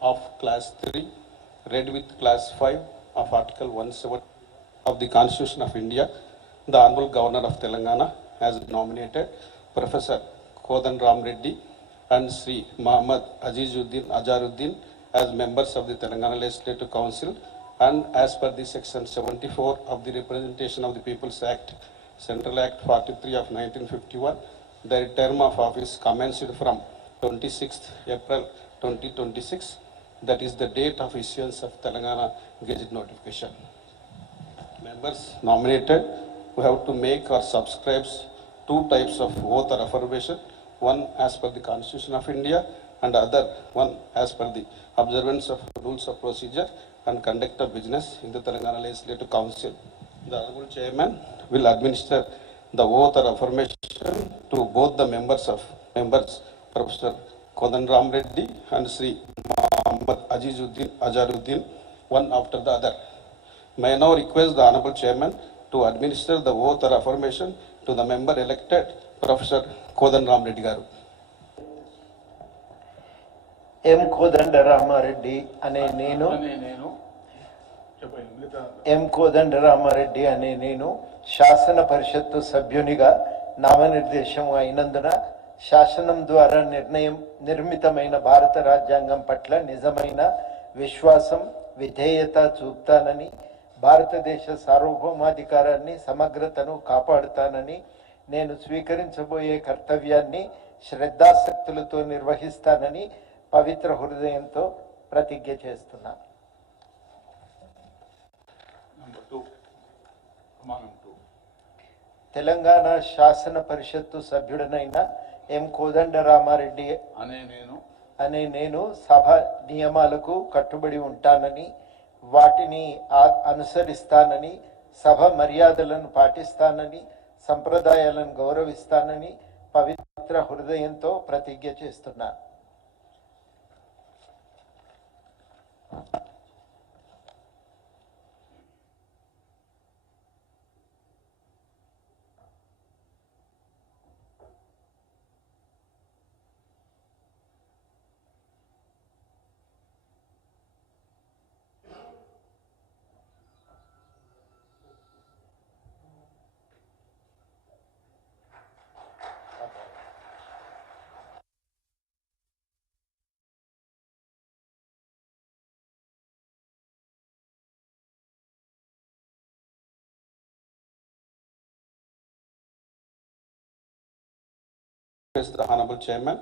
of Class 3, read with Class 5 of Article 170 of the Constitution of India. The Honorable Governor of Telangana has nominated Professor Kodan Ram Reddy and Sri Muhammad Azizuddin Azaruddin as members of the Telangana Legislative Council, and as per the Section 74 of the Representation of the People's Act, Central Act 43 of 1951, their term of office commenced from 26th April 2026. That is the date of issuance of Telangana Gazette notification. Members nominated who have to make or subscribe two types of oath or affirmation, one as per the Constitution of India and other one as per the observance of rules of procedure and conduct of business in the Telangana Legislative Council. The Honorable Chairman will administer the oath or affirmation to both the members, Professor Kodan Ram Reddy and Sri Muhammad Azizuddin Azaruddin, one after the other. May I now request the Honorable Chairman to administer the oath or affirmation to the member elected, Professor Kodan Ram Reddy Garu. M. Kodandaramareddy అనే నేను శాసన పరిషత్తు సభ్యునిగా నామనిర్దేశం అయినందున శాసనం ద్వారా నిర్మితమైన భారత రాజ్యాంగం పట్ల నిజమైన విశ్వాసం విధేయత చూపుతానని, భారతదేశ సార్వభౌమాధికారాన్ని సమగ్రతను కాపాడుతానని, నేను స్వీకరించబోయే కర్తవ్యాన్ని శ్రద్ధాశక్తులతో నిర్వహిస్తానని పవిత్ర హృదయంతో ప్రతిజ్ఞ చేస్తున్నాను. తెలంగాణ శాసన పరిషత్తు సభ్యుడనైన ఎం కోదండరామారెడ్డి అనే నేను సభ నియమాలకు కట్టుబడి ఉంటానని, వాటిని అనుసరిస్తానని, సభ మర్యాదలను పాటిస్తానని, సంప్రదాయాలను గౌరవిస్తానని పవిత్ర హృదయంతో ప్రతిజ్ఞ చేస్తున్నాను. The Honorable Chairman